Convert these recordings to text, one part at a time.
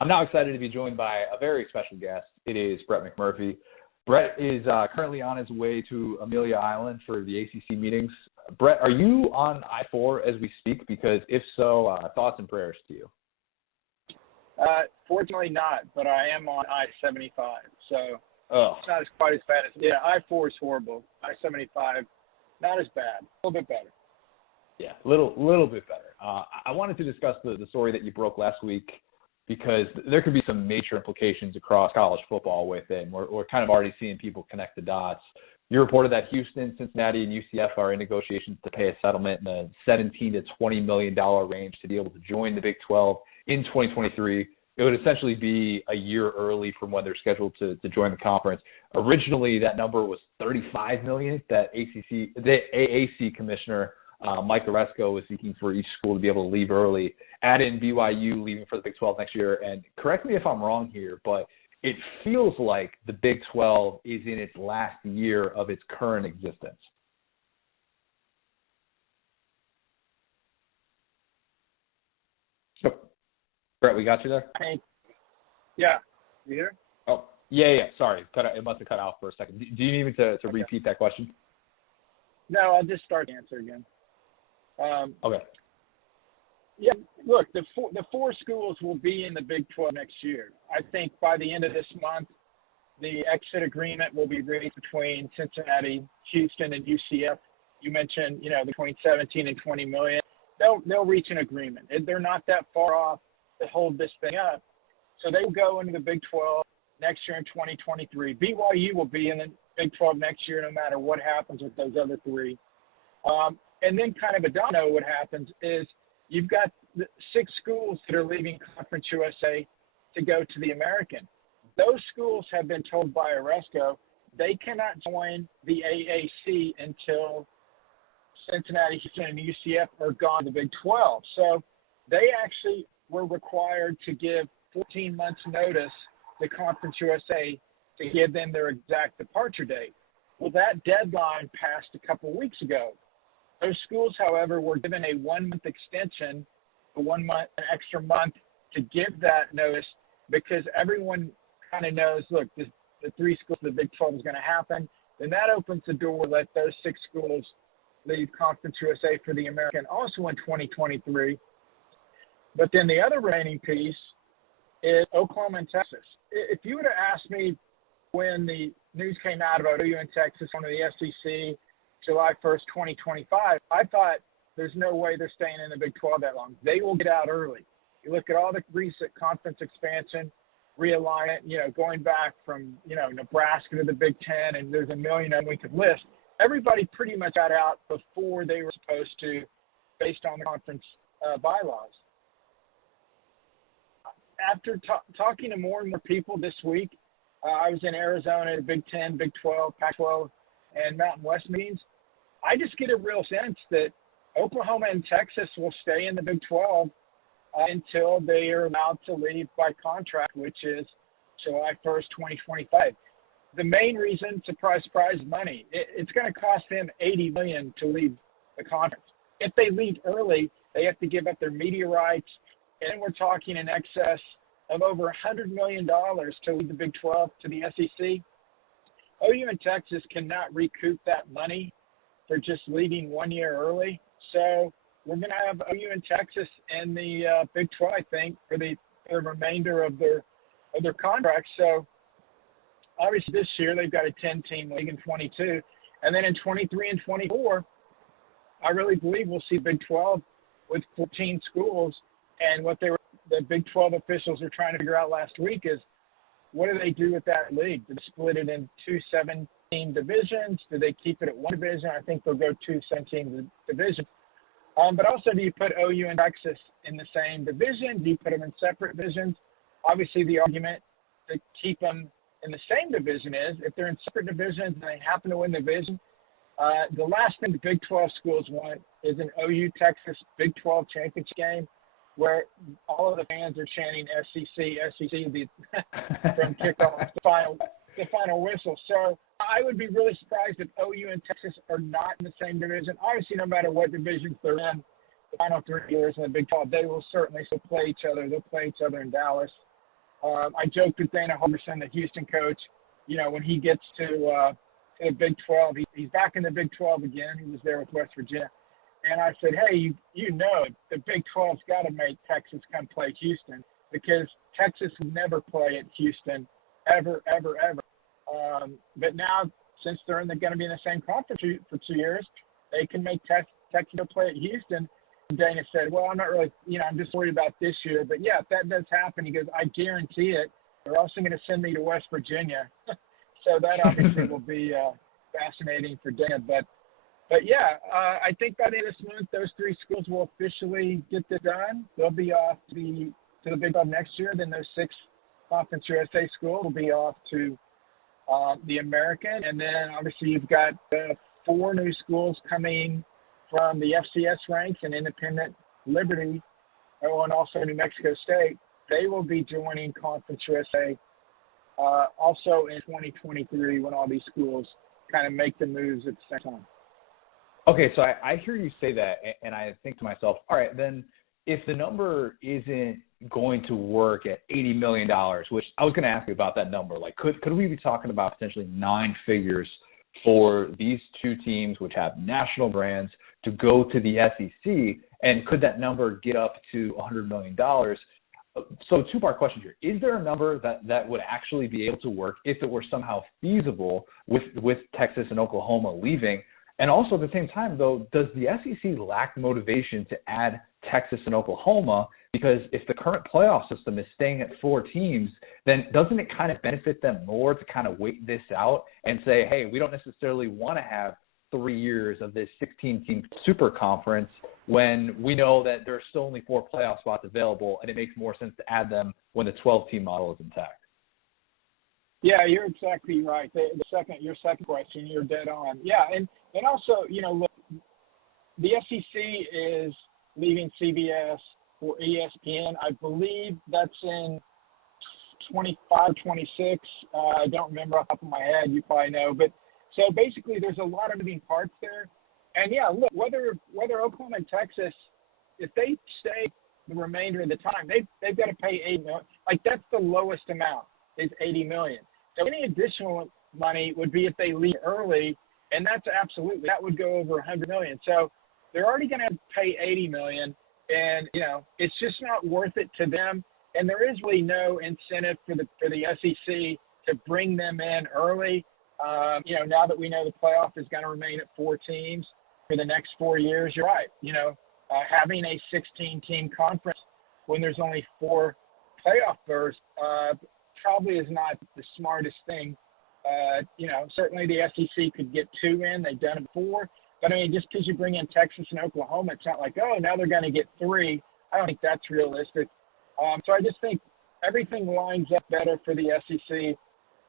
I'm now excited to be joined by a very special guest. It is Brett McMurphy. Brett is currently on his way to Amelia Island for the ACC meetings. Brett, are you on I-4 as we speak? Because if so, thoughts and prayers to you. Fortunately not, but I am on I-75, so it's not quite as bad as I-4 is horrible. I-75, not as bad, a little bit better. Yeah, a little bit better. I wanted to discuss the story that you broke last week because there could be some major implications across college football with it. We're kind of already seeing people connect the dots. You reported that Houston, Cincinnati, and UCF are in negotiations to pay a settlement in the $17 to $20 million range to be able to join the Big 12 in 2023. It would essentially be a year early from when they're scheduled to join the conference. Originally, that number was $35 million that the AAC commissioner Mike Oresco was seeking for each school to be able to leave early. Add in BYU leaving for the Big 12 next year, and correct me if I'm wrong here, but it feels like the Big 12 is in its last year of its current existence. So, Brett, we got you there? Yeah. You here? Oh, yeah. Sorry. It must have cut out for a second. Do you need me to repeat that question? No, I'll just start the answer again. Okay. Yeah, look, the four schools will be in the Big 12 next year. I think by the end of this month, the exit agreement will be reached between Cincinnati, Houston, and UCF. You mentioned, between 17 and 20 million. They'll reach an agreement. They're not that far off to hold this thing up. So they will go into the Big 12 next year in 2023. BYU will be in the Big 12 next year no matter what happens with those other three. And then kind of a domino what happens is you've got the 6 schools that are leaving Conference USA to go to the American. Those schools have been told by Oresco they cannot join the AAC until Cincinnati, Houston, and UCF are gone to the Big 12. So they actually were required to give 14 months notice to Conference USA to give them their exact departure date. Well, that deadline passed a couple of weeks ago. Those schools, however, were given a 1-month extension, an extra month to give that notice because everyone kind of knows, look, the 3 schools of the Big 12 is going to happen. Then that opens the door to let those 6 schools leave Conference USA for the American also in 2023. But then the other remaining piece is Oklahoma and Texas. If you would have asked me when the news came out about OU and Texas under the SEC July 1st, 2025, I thought there's no way they're staying in the Big 12 that long. They will get out early. You look at all the recent conference expansion, realignment, going back from, Nebraska to the Big 10, and there's a million of them we could list. Everybody pretty much got out before they were supposed to based on the conference bylaws. After talking to more and more people this week, I was in Arizona at Big 10, Big 12, Pac-12, and Mountain West meetings. I just get a real sense that Oklahoma and Texas will stay in the Big 12 until they are allowed to leave by contract, which is July 1st, 2025. The main reason, surprise, money. It's going to cost them $80 million to leave the conference. If they leave early, they have to give up their media rights, and we're talking in excess of over $100 million to leave the Big 12 to the SEC. OU and Texas cannot recoup that money for just leaving 1 year early. So we're going to have OU and Texas in the Big 12, I think, for the remainder of their contracts. So obviously this year they've got a 10-team league in 22. And then in 23 and 24, I really believe we'll see Big 12 with 14 schools. And what the Big 12 officials are trying to figure out last week is, what do they do with that league? Do they split it into 2 17 divisions? Do they keep it at 1 division? I think they'll go 2 17 divisions. But also, do you put OU and Texas in the same division? Do you put them in separate divisions? Obviously, the argument to keep them in the same division is if they're in separate divisions and they happen to win the division, the last thing the Big 12 schools want is an OU Texas Big 12 championship game where all of the fans are chanting SEC from kickoff to the final whistle. So I would be really surprised if OU and Texas are not in the same division. Obviously, no matter what divisions they're in, the final 3 years in the Big 12, they will certainly still play each other. They'll play each other in Dallas. I joked with Dana Holgerson, the Houston coach, when he gets to the Big 12, he's back in the Big 12 again. He was there with West Virginia. And I said, hey, the Big 12's got to make Texas come play Houston, because Texas would never play at Houston ever, ever, ever. But now, since they're going to be in the same conference for 2 years, they can make Texas go play at Houston. And Dana said, well, I'm not really, I'm just worried about this year. But, yeah, if that does happen, he goes, I guarantee it. They're also going to send me to West Virginia. So that obviously will be fascinating for Dana. But yeah, I think by the end of this month, those 3 schools will officially get this done. They'll be off to the Big 12 next year. Then those 6 Conference USA schools will be off to the American. And then obviously you've got 4 new schools coming from the FCS ranks and Independent Liberty, and also New Mexico State. They will be joining Conference USA also in 2023, when all these schools kind of make the moves at the same time. Okay, so I hear you say that, and I think to myself, all right, then if the number isn't going to work at $80 million, which I was going to ask you about that number, like could we be talking about potentially 9 figures for these 2 teams, which have national brands, to go to the SEC, and could that number get up to $100 million? So 2-part question here. Is there a number that would actually be able to work if it were somehow feasible with Texas and Oklahoma leaving? And also at the same time, though, does the SEC lack motivation to add Texas and Oklahoma? Because if the current playoff system is staying at 4 teams, then doesn't it kind of benefit them more to kind of wait this out and say, hey, we don't necessarily want to have 3 years of this 16-team super conference when we know that there's still only 4 playoff spots available, and it makes more sense to add them when the 12-team model is intact? Yeah, you're exactly right. Your second question, you're dead on. Yeah, and also, look, the SEC is leaving CBS for ESPN. I believe that's in 25, 26. I don't remember off the top of my head. You probably know. But so basically, there's a lot of moving parts there. And yeah, look, whether Oklahoma and Texas, if they stay the remainder of the time, they've got to pay $80 million. Like, that's the lowest amount, is $80 million. So any additional money would be if they leave early, and that would go over $100 million. So they're already going to pay $80 million, and it's just not worth it to them. And there is really no incentive for the SEC to bring them in early. Now that we know the playoff is going to remain at 4 teams for the next 4 years, you're right. Having a 16-team conference when there's only 4 playoff berths probably is not the smartest thing. Certainly the SEC could get 2 in. They've done it before. But, I mean, just because you bring in Texas and Oklahoma, it's not like, oh, now they're going to get 3. I don't think that's realistic. So I just think everything lines up better for the SEC,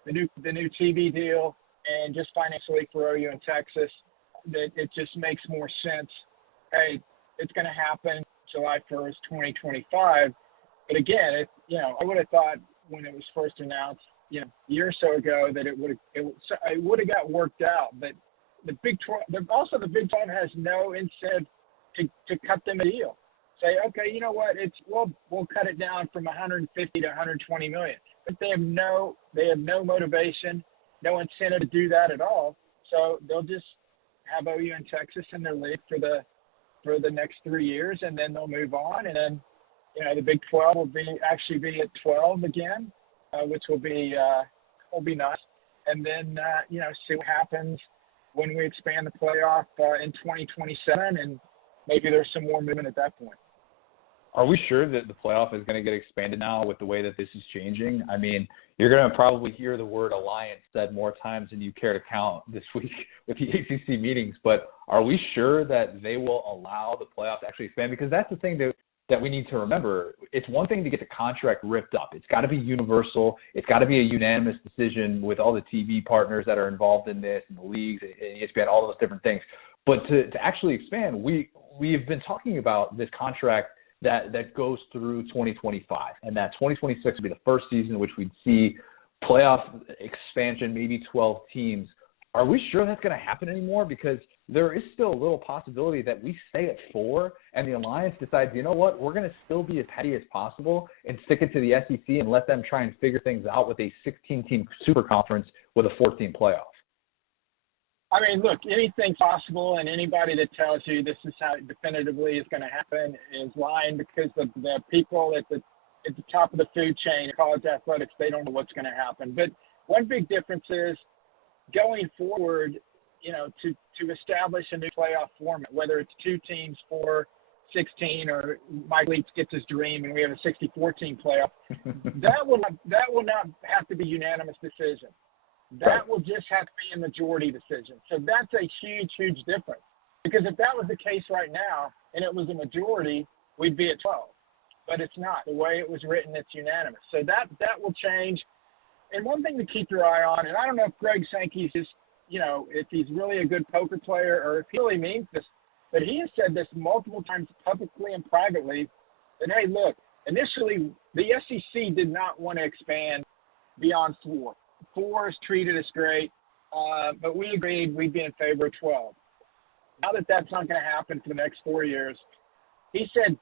the new TV deal, and just financially for OU and Texas. That it just makes more sense. Hey, it's going to happen July 1st, 2025. But again, I would have thought when it was first announced, a year or so ago, that it would have got worked out. But the Big 12, also the Big 12 has no incentive to cut them a deal. Say, okay, you know what? We'll cut it down from 150 to 120 million. But they have no motivation, no incentive to do that at all. So they'll just have OU and Texas in their league for the next 3 years, and then they'll move on. And then, the Big 12 will be at 12 again, which will be nice. And then see what happens when we expand the playoff in 2027, and maybe there's some more movement at that point. Are we sure that the playoff is going to get expanded now with the way that this is changing? I mean, you're going to probably hear the word alliance said more times than you care to count this week with the ACC meetings, but are we sure that they will allow the playoff to actually expand? Because that's the thing that we need to remember. It's one thing to get the contract ripped up. It's got to be universal. It's got to be a unanimous decision with all the TV partners that are involved in this, and the leagues, and ESPN, all those different things. But to actually expand, we've been talking about this contract that goes through 2025, and that 2026 would be the first season in which we'd see playoff expansion, maybe 12 teams. are we sure that's going to happen anymore? Because there is still a little possibility that we stay at 4 and the Alliance decides, you know what, we're going to still be as petty as possible and stick it to the SEC and let them try and figure things out with a 16-team super conference with a 14 playoff. I mean, look, anything's possible, and anybody that tells you this is how it definitively is going to happen is lying, because the people at the top of the food chain in college athletics, they don't know what's going to happen. But one big difference is going forward, you know, to establish a new playoff format, whether it's 2 teams for 16 or Mike Leach gets his dream and we have a 64-team playoff, that will not have to be unanimous decision. That will just have to be a majority decision. So that's a huge, huge difference. Because if that was the case right now and it was a majority, we'd be at 12. But it's not. The way it was written, it's unanimous. So that will change. And one thing to keep your eye on, and I don't know if Greg Sankey's just, you know, if he's really a good poker player or if he really means this, but he has said this multiple times publicly and privately, that, hey, look, initially the SEC did not want to expand beyond 4. 4 is treated as great, but we agreed we'd be in favor of 12. Now that that's not going to happen for the next 4 years, he said,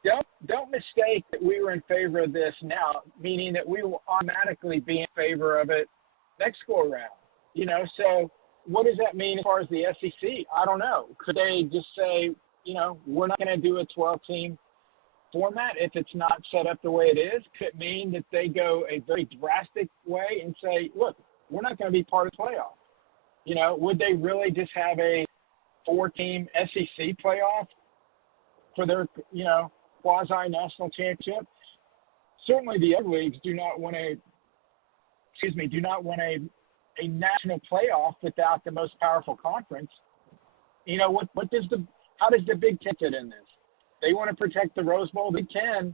don't mistake that we were in favor of this now, meaning that we will automatically be in favor of it next go around. You know, so what does that mean as far as the SEC? I don't know. Could they just say, you know, we're not going to do a 12-team format if it's not set up the way it is? Could it mean that they go a very drastic way and say, look, we're not going to be part of the playoff? You know, would they really just have a 4-team SEC playoff for their, you know, quasi-national championship? Certainly the other leagues do not want a national playoff without the most powerful conference. You know, how does the Big Ten fit in this? They want to protect the Rose Bowl. Big Ten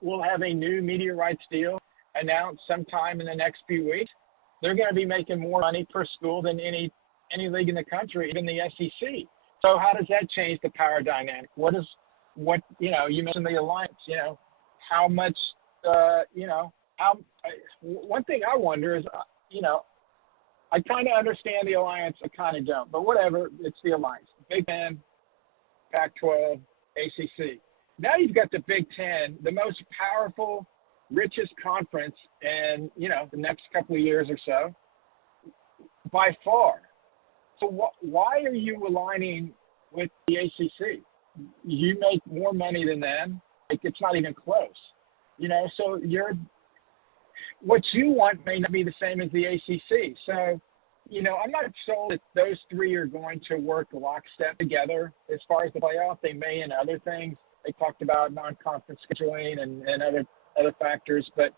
will have a new media rights deal announced sometime in the next few weeks. They're going to be making more money per school than any league in the country, even the SEC. So how does that change the power dynamic? You know, you mentioned the Alliance, you know, how much, one thing I wonder is, you know, I kind of understand the Alliance, I kind of don't, but whatever, it's the Alliance. Big Ten, Pac-12, ACC. Now you've got the Big Ten, the most powerful, richest conference in, you know, the next couple of years or so, by far. So why are you aligning with the ACC? You make more money than them. Like, it's not even close. You know, so what you want may not be the same as the ACC. So, you know, I'm not sure that those 3 are going to work lockstep together as far as the playoff. They may in other things. They talked about non-conference scheduling and other factors. But,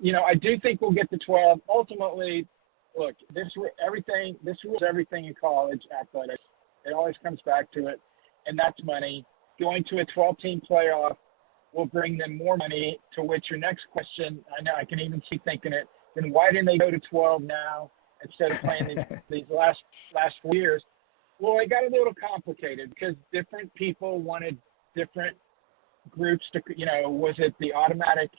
you know, I do think we'll get to 12. Ultimately, look, this rules everything in college athletics. It always comes back to it, and that's money. Going to a 12-team playoff will bring them more money, to which your next question, I know I can even see thinking it, then why didn't they go to 12 now instead of playing these last 4 years? Well, it got a little complicated because different people wanted different groups to, you know, was it the automatic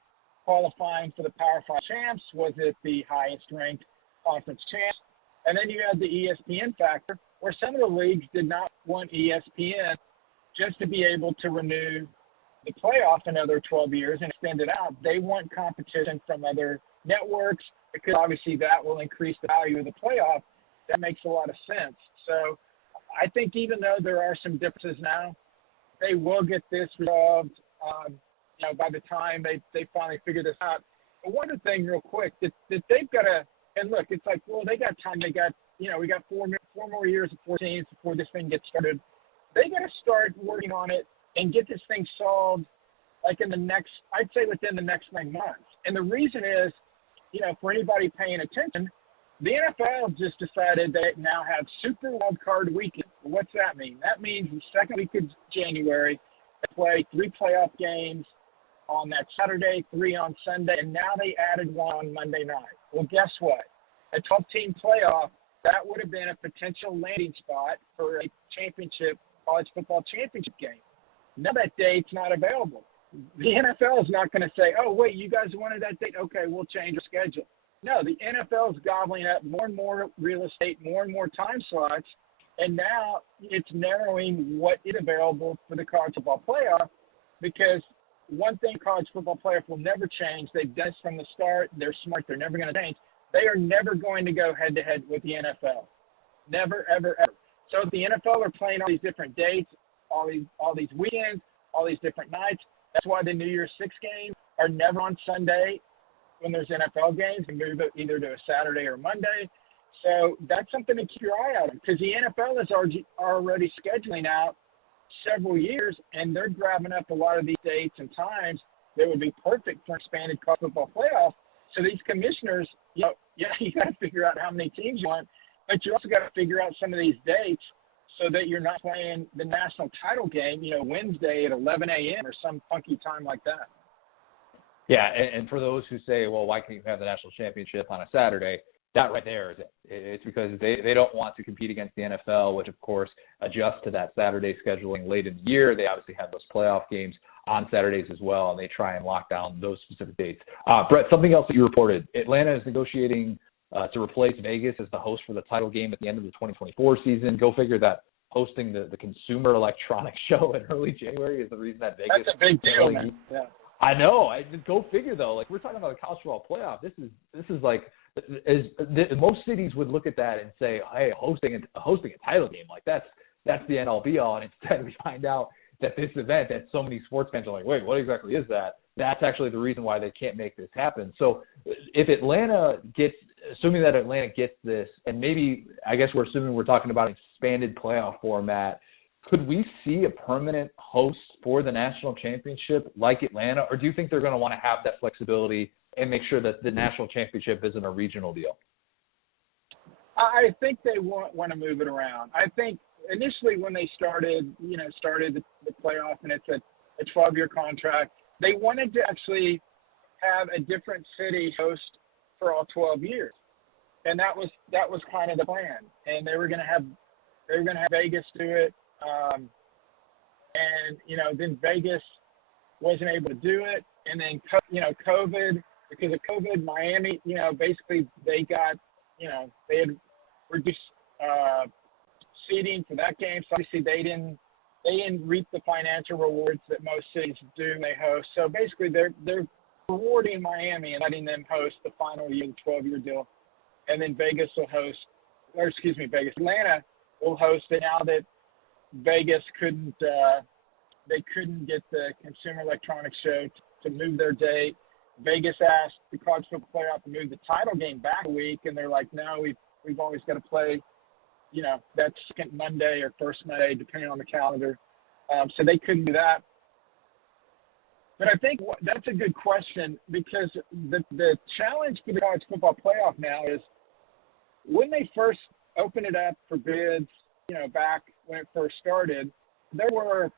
qualifying for the Power 5 champs? Was it the highest ranked conference champs? And then you had the ESPN factor, where some of the leagues did not want ESPN just to be able to renew the playoff another 12 years and extend it out. They want competition from other networks because obviously that will increase the value of the playoff. That makes a lot of sense. So I think even though there are some differences now, they will get this resolved, you know, by the time they finally figure this out. But one other thing real quick, that they've got to, and look, it's like, well, they got time. They got, you know, we got four more years of 14 before this thing gets started. They got to start working on it and get this thing solved, like in the next, I'd say within the next 9 months. And the reason is, you know, for anybody paying attention, the NFL just decided they now have Super Wild Card Weekend. What's that mean? That means the second week of January, they play 3 playoff games on that Saturday, 3 on Sunday, and now they added 1 on Monday night. Well, guess what? A 12-team playoff, that would have been a potential landing spot for a college football championship game. Now that date's not available. The NFL is not going to say, oh, wait, you guys wanted that date? Okay, we'll change the schedule. No, the NFL is gobbling up more and more real estate, more and more time slots, and now it's narrowing what is available for the college football playoff, because one thing college football playoff will never change. They've done this from the start. They're smart. They're never going to change. They are never going to go head-to-head with the NFL. Never, ever, ever. So the NFL are playing all these different dates, all these weekends, all these different nights. That's why the New Year's Six games are never on Sunday when there's NFL games. They move it either to a Saturday or Monday. So that's something to keep your eye out on, because the NFL is already scheduling out several years, and they're grabbing up a lot of these dates and times that would be perfect for expanded college football playoff. So these commissioners, you got to figure out how many teams you want, but you also got to figure out some of these dates so that you're not playing the national title game, Wednesday at 11 a.m. or some funky time like that. Yeah, and for those who say, well, why can't you have the national championship on a Saturday? That right there is it. It's because they don't want to compete against the NFL, which, of course, adjusts to that Saturday scheduling late in the year. They obviously have those playoff games on Saturdays as well, and they try and lock down those specific dates. Brett, something else that you reported, Atlanta is negotiating to replace Vegas as the host for the title game at the end of the 2024 season. Go figure that hosting the Consumer Electronics Show in early January is the reason that Vegas. That's a big deal, man. Yeah. I know. Go figure, though. Like, we're talking about a college football playoff. This is like, most cities would look at that and say, hey, hosting a title game, like that's the end all be all. And instead we find out that this event that so many sports fans are like, wait, what exactly is that? That's actually the reason why they can't make this happen. So if assuming that Atlanta gets this, and maybe, I guess we're assuming we're talking about an expanded playoff format, could we see a permanent host for the national championship like Atlanta, or do you think they're going to want to have that flexibility and make sure that the national championship isn't a regional deal? I think they want to move it around. I think initially when they started the playoff, and it's a 12-year contract, they wanted to actually have a different city host for all 12 years, and that was kind of the plan. And they were going to have Vegas do it, and then Vegas wasn't able to do it, and then COVID. Because of COVID, Miami, basically they got, they had reduced seating for that game. So obviously they didn't reap the financial rewards that most cities do when they host. So basically they're rewarding Miami and letting them host the final year, the 12-year deal. And then Atlanta will host it now that Vegas couldn't get the Consumer Electronics Show to move their date. Vegas asked the college football playoff to move the title game back a week, and they're like, no, we've always got to play, that second Monday or first Monday, depending on the calendar. So they couldn't do that. But I think that's a good question, because the challenge for the college football playoff now is when they first opened it up for bids, back when it first started, there were,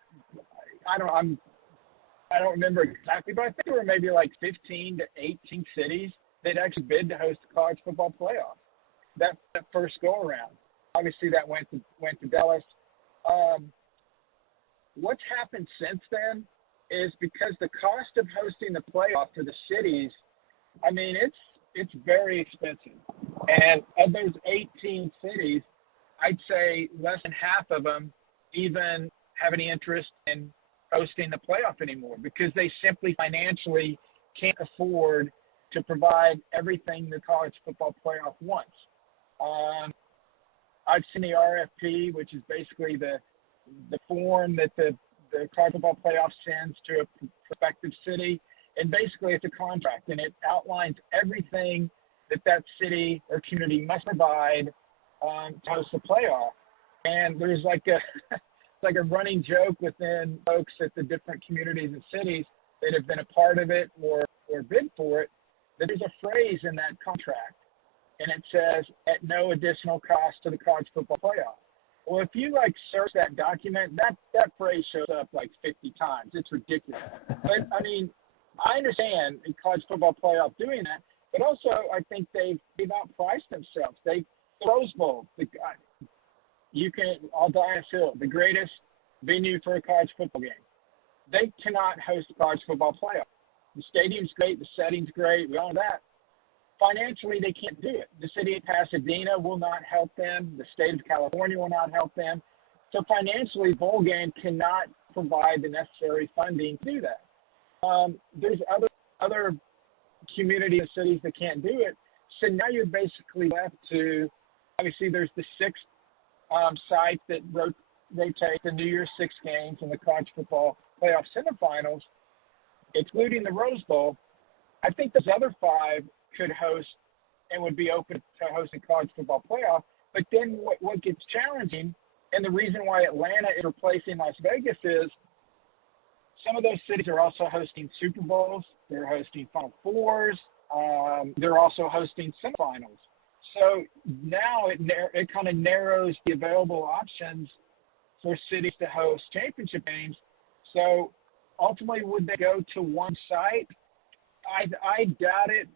I don't remember exactly, but I think there were maybe like 15 to 18 cities that actually bid to host the college football playoff. That first go around. Obviously, that went to Dallas. What's happened since then is because the cost of hosting the playoff for the cities, I mean, it's very expensive. And of those 18 cities, I'd say less than half of them even have any interest in hosting the playoff anymore, because they simply financially can't afford to provide everything the college football playoff wants. I've seen the RFP, which is basically the form that the college football playoff sends to a prospective city, and basically it's a contract, and it outlines everything that city or community must provide to host the playoff. And there's like a running joke within folks at the different communities and cities that have been a part of it or bid for it, that there's a phrase in that contract, and it says, at no additional cost to the college football playoff. Well, if you search that document, that phrase shows up 50 times. It's ridiculous. But I mean, I understand the college football playoff doing that, but also I think they've outpriced themselves. The Rose Bowl, I'll die on this hill, the greatest venue for a college football game. They cannot host a college football playoff. The stadium's great, the setting's great, we all know that. financially, they can't do it. The city of Pasadena will not help them. The state of California will not help them. So financially, bowl game cannot provide the necessary funding to do that. There's other communities and cities that can't do it. So now you're basically left to, obviously, there's the six sites that rotate the New Year's Six games and the college football playoff semifinals, including the Rose Bowl. I think those other five could host and would be open to hosting college football playoff. But then what gets challenging, and the reason why Atlanta is replacing Las Vegas is some of those cities are also hosting Super Bowls. They're hosting Final Fours. They're also hosting semifinals. So now it kind of narrows the available options for cities to host championship games. So ultimately, would they go to one site? I doubt it.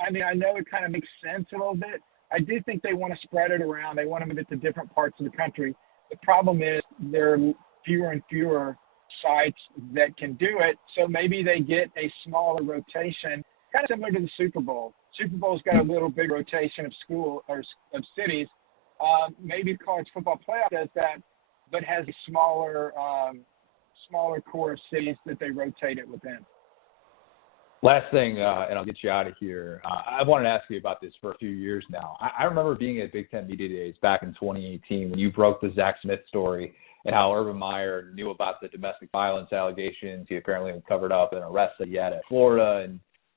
I mean, I know it kind of makes sense a little bit. I do think they want to spread it around. They want to move it to different parts of the country. The problem is there are fewer and fewer sites that can do it. So maybe they get a smaller rotation, kind of similar to the Super Bowl. Super Bowl's got a little big rotation of cities. Maybe college football playoff does that, but has a smaller core of cities that they rotate it within. Last thing, and I'll get you out of here. I wanted to ask you about this for a few years now. I remember being at Big Ten Media Days back in 2018 when you broke the Zach Smith story and how Urban Meyer knew about the domestic violence allegations. He apparently covered up an arrest that he had at Florida,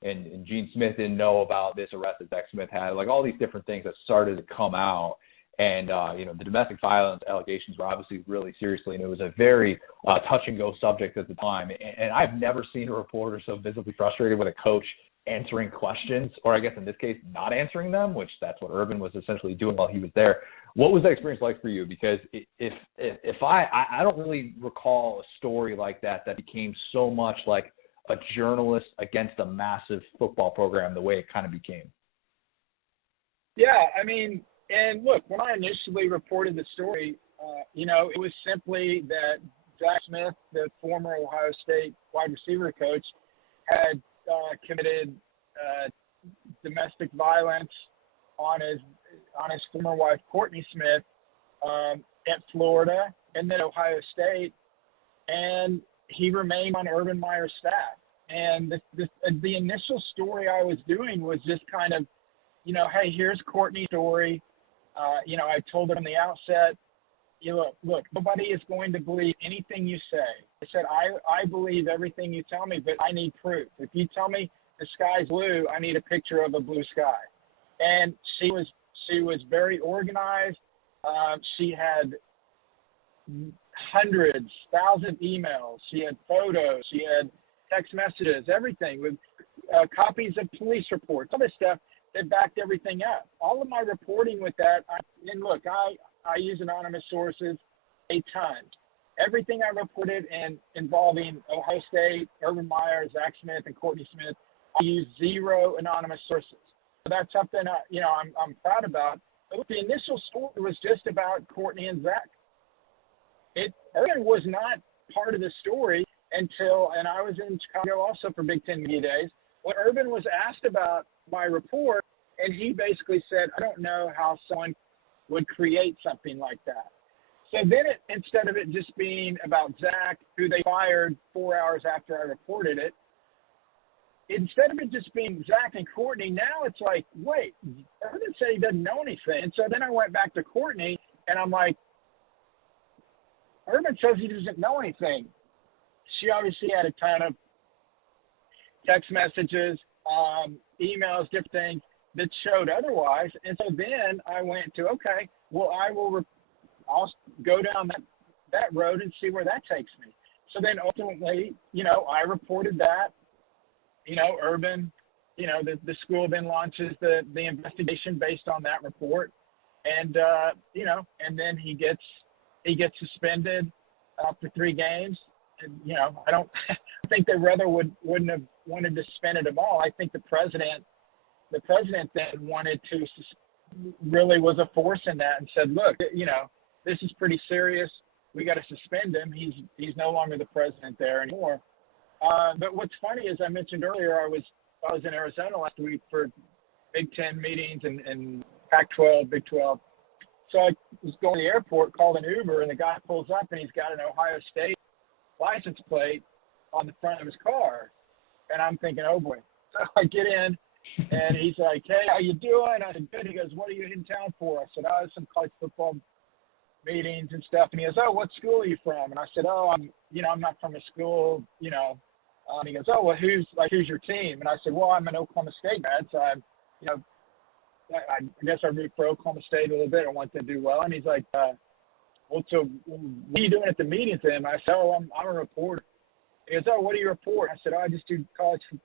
and Gene Smith didn't know about this arrest that Zach Smith had. Like all these different things that started to come out. And, the domestic violence allegations were obviously really seriously, and it was a very touch-and-go subject at the time. And I've never seen a reporter so visibly frustrated with a coach answering questions, or I guess in this case, not answering them, which that's what Urban was essentially doing while he was there. What was that experience like for you? Because if I don't really recall a story like that became so much like a journalist against a massive football program the way it kind of became. Yeah, I mean, and look, when I initially reported the story, it was simply that Zach Smith, the former Ohio State wide receiver coach, had committed domestic violence on his former wife, Courtney Smith, at Florida and then Ohio State, and he remained on Urban Meyer's staff. And the initial story I was doing was just kind of, hey, here's Courtney's story. I told her from the outset, look, nobody is going to believe anything you say. I said, I believe everything you tell me, but I need proof. If you tell me the sky's blue, I need a picture of a blue sky. And she was very organized. She had hundreds, thousands of emails. She had photos. She had text messages, everything with copies of police reports, all this stuff that backed everything up. All of my reporting with that, and look, I use anonymous sources a ton. Everything I reported involving Ohio State, Urban Meyer, Zach Smith, and Courtney Smith, I use 0 anonymous sources. So that's something I'm proud about. But the initial story was just about Courtney and Zach. Urban was not part of the story until, and I was in Chicago also for Big Ten Media Days, when Urban was asked about my report, and he basically said, I don't know how someone would create something like that. So then instead of it just being about Zach, who they fired 4 hours after I reported it, instead of it just being Zach and Courtney, now it's like, wait, Urban said he doesn't know anything. And so then I went back to Courtney, and I'm like, Urban says he doesn't know anything. She obviously had a ton of text messages, emails, different things that showed otherwise. And so then I went to, okay, well, I'll go down that road and see where that takes me. So then ultimately, I reported that, Urban, the school then launches the investigation based on that report. And, and then he gets suspended for 3 games. And, I don't think the rather wouldn't have wanted to suspend it at all. I think the president then wanted to really was a force in that and said, look, this is pretty serious. We got to suspend him. He's no longer the president there anymore. But what's funny is I mentioned earlier, I was in Arizona last week for Big Ten meetings and Pac-12, Big 12. So I was going to the airport, called an Uber, and the guy pulls up, and he's got an Ohio State license plate on the front of his car. And I'm thinking, oh, boy. So I get in, and he's like, hey, how you doing? I said, good. He goes, what are you in town for? I said, oh, some college football meetings and stuff. And he goes, oh, what school are you from? And I said, oh, I'm not from a school, he goes, oh, well, who's your team? And I said, well, I'm an Oklahoma State grad, so I'm, I guess I root for Oklahoma State a little bit. I want them to do well. And he's like, well, so what are you doing at the meetings then? I said, oh, I'm a reporter. He goes, oh, what do you report? I said, oh, I just do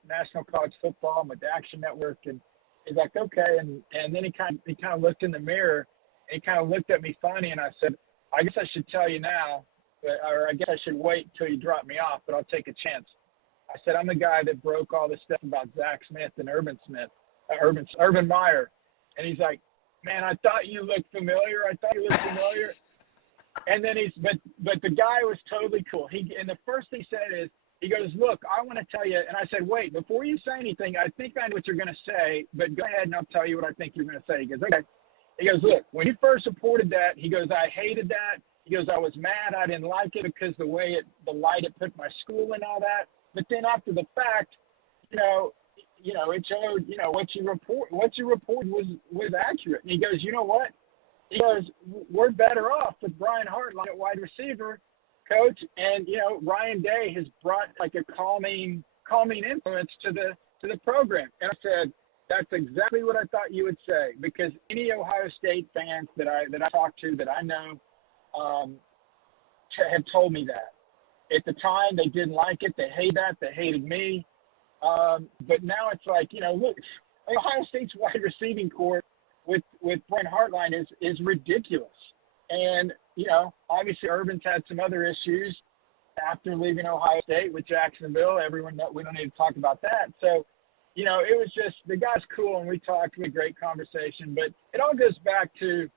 national college football. I'm with the Action Network. And he's like, okay. And then he kind of looked in the mirror, and he kind of looked at me funny. And I said, I guess I should tell you now, or I guess I should wait till you drop me off, but I'll take a chance. I said, I'm the guy that broke all this stuff about Zach Smith and Urban Meyer. And he's like, man, I thought you looked familiar. And then but the guy was totally cool. And the first thing he said is, he goes, look, I want to tell you. And I said, wait, before you say anything, I think I know what you're going to say, but go ahead and I'll tell you what I think you're going to say. He goes, okay. He goes, look, when you first reported that, he goes, I hated that. He goes, I was mad. I didn't like it because the light it put my school and all that. But then after the fact, it showed, what you reported was accurate. And he goes, you know what? He goes, we're better off with Brian Hartline at wide receiver, coach. And, Ryan Day has brought like a calming influence to the program. And I said, that's exactly what I thought you would say, because any Ohio State fans that I talked to that I know have told me that. At the time, they didn't like it. They hated that. They hated me. But now it's like, look, Ohio State's wide receiving corps with Brian Hartline is ridiculous. And, obviously Urban's had some other issues after leaving Ohio State with Jacksonville. Everyone knows, we don't need to talk about that. So, it was just, the guy's cool, and we talked, we had a great conversation. But it all goes back to,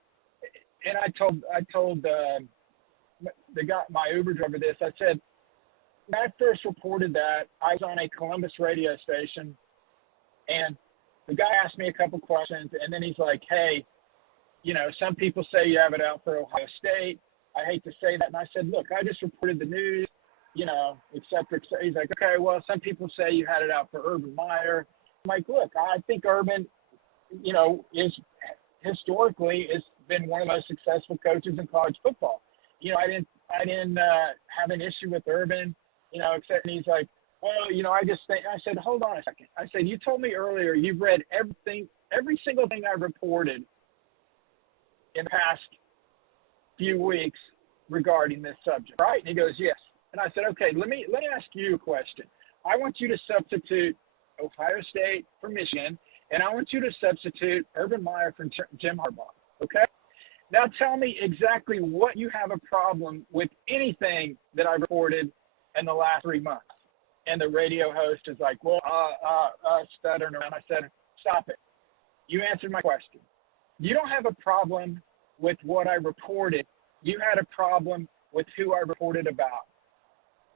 and I told the guy, my Uber driver, this. I said, when I first reported that, I was on a Columbus radio station, and the guy asked me a couple questions, and then he's like, hey, some people say you have it out for Ohio State. I hate to say that. And I said, look, I just reported the news, et cetera, et cetera. He's like, okay, well, some people say you had it out for Urban Meyer. I'm like, look, I think Urban, is historically has been one of the most successful coaches in college football. I didn't have an issue with Urban, except, and he's like, well, I just think, I said, hold on a second. I said, you told me earlier you've read every single thing I reported in the past few weeks regarding this subject, right? And he goes, yes. And I said, okay, let me ask you a question. I want you to substitute Ohio State for Michigan, and I want you to substitute Urban Meyer for Jim Harbaugh, okay? Now tell me exactly what you have a problem with anything that I reported in the last 3 months. And the radio host is like, well, stuttering around. I said, stop it. You answered my question. You don't have a problem with what I reported. You had a problem with who I reported about.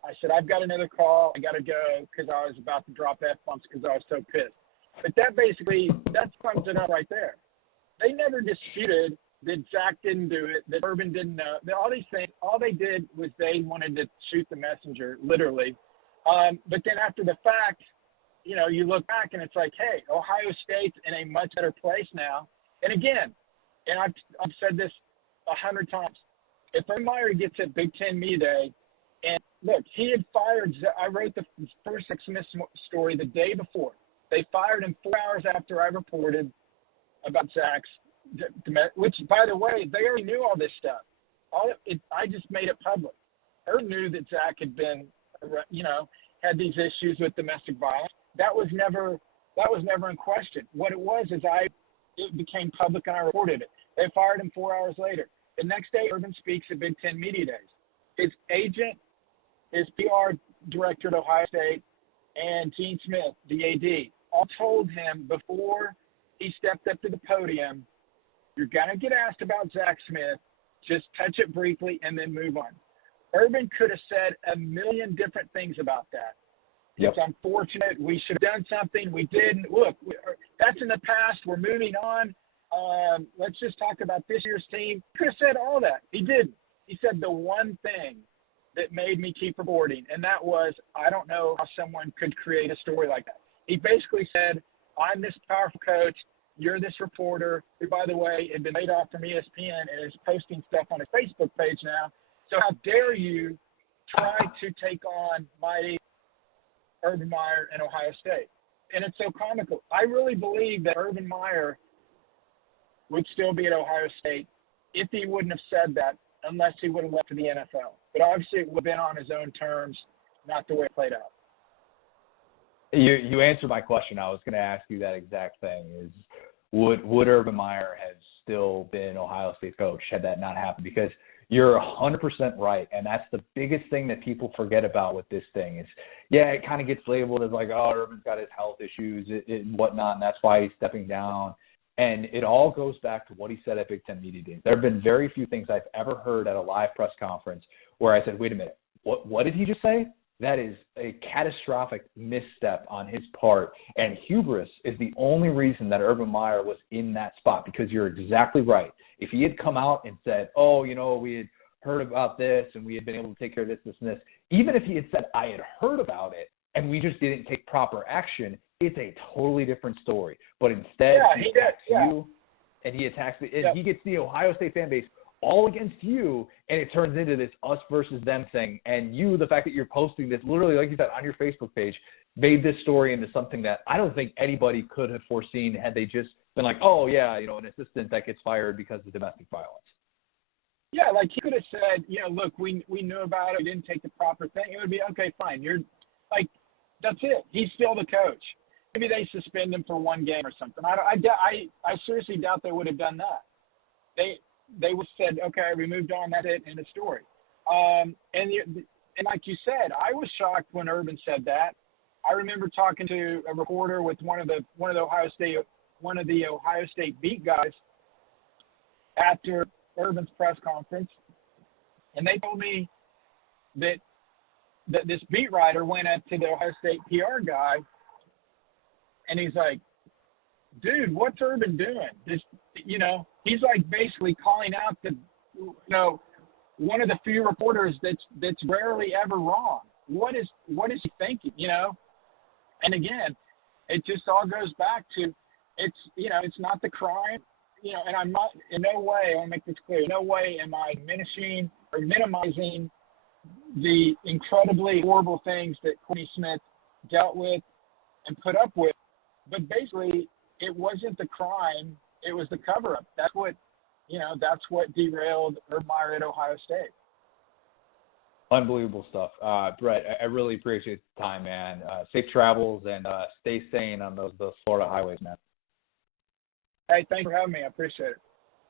I said, I've got another call. I got to go because I was about to drop F-bombs because I was so pissed. But that sums it up right there. They never disputed that Zach didn't do it, that Urban didn't know. All these things, all they did was they wanted to shoot the messenger, literally. But then after the fact, you look back and it's like, hey, Ohio State's in a much better place now. And again, and I've said this 100 times, if Urban Meyer gets at Big Ten Media Day, and look, he had fired, I wrote the first Zach Smith story the day before. They fired him 4 hours after I reported about Zach's, which, by the way, they already knew all this stuff. I just made it public. Urban knew that Zach had been, had these issues with domestic violence. That was never in question. What it was is it became public and I reported it. They fired him 4 hours later. The next day, Urban speaks at Big Ten Media Days. His agent, his PR director at Ohio State, and Gene Smith, the AD, all told him before he stepped up to the podium, you're going to get asked about Zach Smith, just touch it briefly and then move on. Urban could have said a million different things about that. Yep. It's unfortunate. We should have done something. We didn't. Look, that's in the past. We're moving on. Let's just talk about this year's team. He could have said all that. He didn't. He said the one thing that made me keep reporting, and that was, I don't know how someone could create a story like that. He basically said, I'm this powerful coach. You're this reporter who, by the way, had been laid off from ESPN and is posting stuff on his Facebook page now. So how dare you try to take on mighty Urban Meyer and Ohio State? And it's so comical. I really believe that Urban Meyer would still be at Ohio State if he wouldn't have said that, unless he would have left for the NFL. But obviously it would have been on his own terms, not the way it played out. You answered my question. I was going to ask you that exact thing, is would Urban Meyer have still been Ohio State's coach had that not happened? Because you're 100% right, and that's the biggest thing that people forget about with this thing is, yeah, it kind of gets labeled as like, oh, Urban's got his health issues and whatnot, and that's why he's stepping down. And it all goes back to what he said at Big Ten Media Days. There have been very few things I've ever heard at a live press conference where I said, wait a minute, what did he just say? That is a catastrophic misstep on his part. And hubris is the only reason that Urban Meyer was in that spot, because you're exactly right. If he had come out and said, oh, we had heard about this and we had been able to take care of this, this, and this, even if he had said, I had heard about it and we just didn't take proper action, it's a totally different story. But instead, he attacks you, and he attacks he gets the Ohio State fan base all against you, and it turns into this us versus them thing. And the fact that you're posting this, literally, like you said, on your Facebook page, made this story into something that I don't think anybody could have foreseen had they just been like, oh, yeah, an assistant that gets fired because of domestic violence. Yeah, like he could have said, look, we knew about it, we didn't take the proper thing. It would be, okay, fine. You're like, that's it. He's still the coach. Maybe they suspend him for one game or something. I seriously doubt they would have done that. They would have said, okay, we moved on, that's it, end of story. And like you said, I was shocked when Urban said that. I remember talking to a reporter with one of the Ohio State beat guys after Urban's press conference, and they told me that this beat writer went up to the Ohio State PR guy, and he's like, dude, what's Urban doing? He's like basically calling out one of the few reporters that's rarely ever wrong. What is he thinking? And again, it just all goes back to it's not the crime, and I'm not in no way, I want to make this clear, in no way am I diminishing or minimizing the incredibly horrible things that Courtney Smith dealt with and put up with. But basically, it wasn't the crime; it was the cover-up. That's what derailed Urban Meyer at Ohio State. Unbelievable stuff, Brett. I really appreciate the time, man. Safe travels and stay sane on those Florida highways, man. Hey, thanks for having me. I appreciate it.